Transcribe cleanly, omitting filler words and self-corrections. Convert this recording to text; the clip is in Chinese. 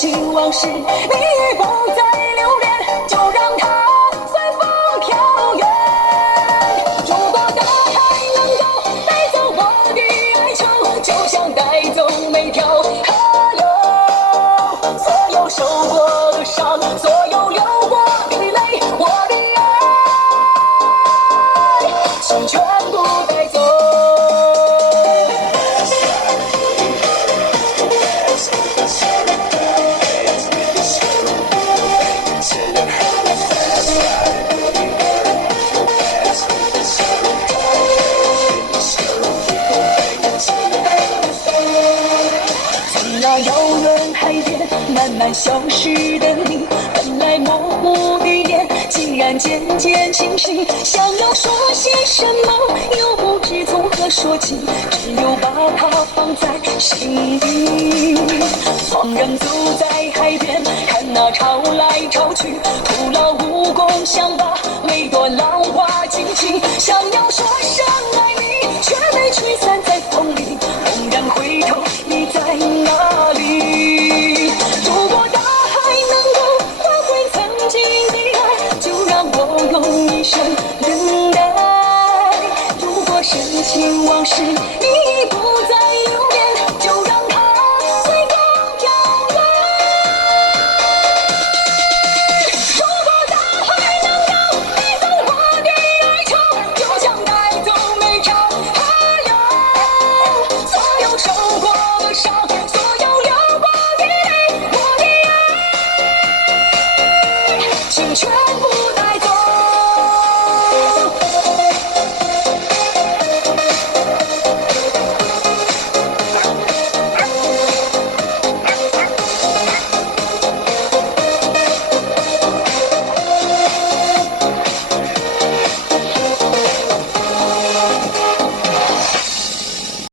情往事，你已不再留恋，就让它随风飘远。如果大海能够带走我的哀愁，就像带走每条河流。所有受过的伤，所有流过的泪，我的爱，请全部带走。从那遥远海边慢慢消失的你，本来模糊的眼，竟然渐渐清晰。想要说些什么，又不知从何说起，只有把它放在心底。茫然走在海边，看那潮来潮去，徒劳无功，想把每朵浪花紧紧。想要说声爱你，却被吹散在风里。猛然回头，你在哪里？如果大海能够换回曾经的爱，就让我用一生等待。如果深情往事